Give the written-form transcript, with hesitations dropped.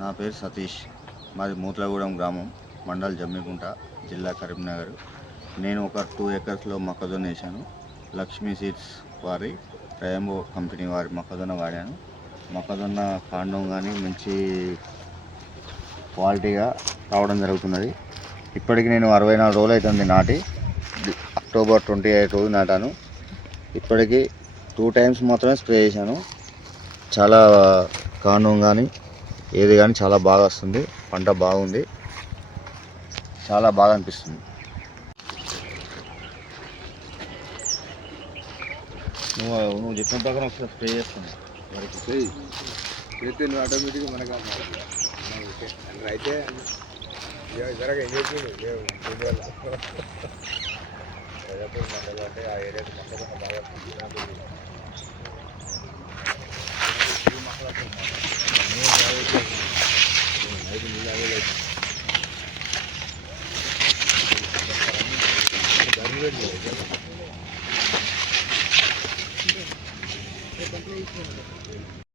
నా పేరు సతీష్. మాది మూత్లగూడెం గ్రామం, మండల్ జమ్మికుంట, జిల్లా కరీంనగర్. నేను ఒక 2 ఎకర్స్లో మొక్కజొన్న వేసాను. లక్ష్మీ సీడ్స్ వారి రెయిన్బో కంపెనీ వారి మొక్కజొన్న వాడాను. మొక్కజొన్న కాండం కానీ మంచి క్వాలిటీగా రావడం జరుగుతున్నది. ఇప్పటికి నేను 64 రోజులు అవుతుంది నాటి. అక్టోబర్ 28 రోజు నాటాను. ఇప్పటికి 2 టైమ్స్ మాత్రమే స్ప్రే చేశాను. చాలా కాండం కానీ ఏది కానీ చాలా బాగా వస్తుంది. పంట బాగుంది, చాలా బాగా అనిపిస్తుంది. నువ్వు చెప్పిన ప్రకారం ఒకసారి స్ప్రే చేస్తున్నావు వరకు చేస్తే నువ్వు ఆటోమేటిక్గా మనకు అయితే జరగ ఏం చేస్తుంది అంటే ఆ ఏరియాకి మొక్కజొన్న బాగా వస్తుంది.